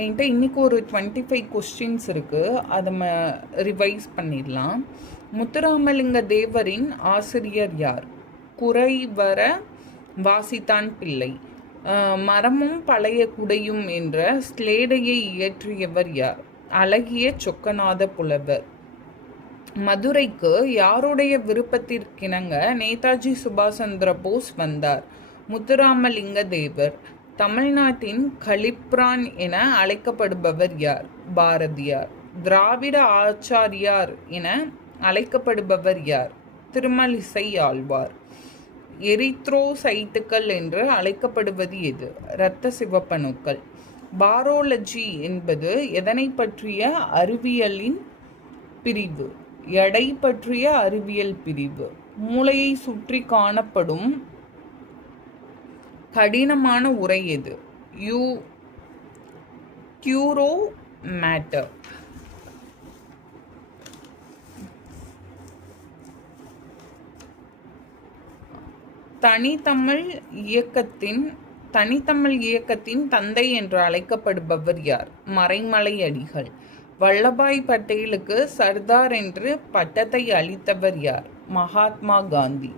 என்கிட்ட இன்றைக்கி ஒரு 25 கொஸ்டின்ஸ் இருக்குது, அதை ரிவைஸ் பண்ணிடலாம். முத்துராமலிங்க தேவரின் ஆசிரியர் யார்? குறைவர வாசித்தான் பிள்ளை. மரமும் பழைய குடையும் என்ற ஸ்லேடையை இயற்றியவர் யார்? அழகிய சொக்கநாத புலவர். மதுரைக்கு யாருடைய விருப்பத்திற்கிணங்க நேதாஜி சுபாஷ் சந்திர போஸ் வந்தார்? முத்துராமலிங்க தேவர். தமிழ்நாட்டின் கலிப்ரான் என அழைக்கப்படுபவர் யார்? பாரதியார். திராவிட ஆச்சாரியார் என அழைக்கப்படுபவர் யார்? திருமலிசை ஆழ்வார். எரித்ரோசைட்டுகள் என்று அழைக்கப்படுவது எது? இரத்த சிவப்பணுக்கள். பாரோலஜி என்பது எதனை பற்றிய அறிவியலின் பிரிவு? எடை பற்றிய அறிவியல் பிரிவு. மூளையை சுற்றி காணப்படும் கடினமான உரை எது? கியூரோ மேட்டர். தனித்தமிழ் இயக்கத்தின் தந்தை என்று அழைக்கப்படுபவர் யார்? மறைமலை அடிகள். வல்லபாய் பட்டேலுக்கு சர்தார் என்று பட்டத்தை அளித்தவர் யார்? மகாத்மா காந்தி.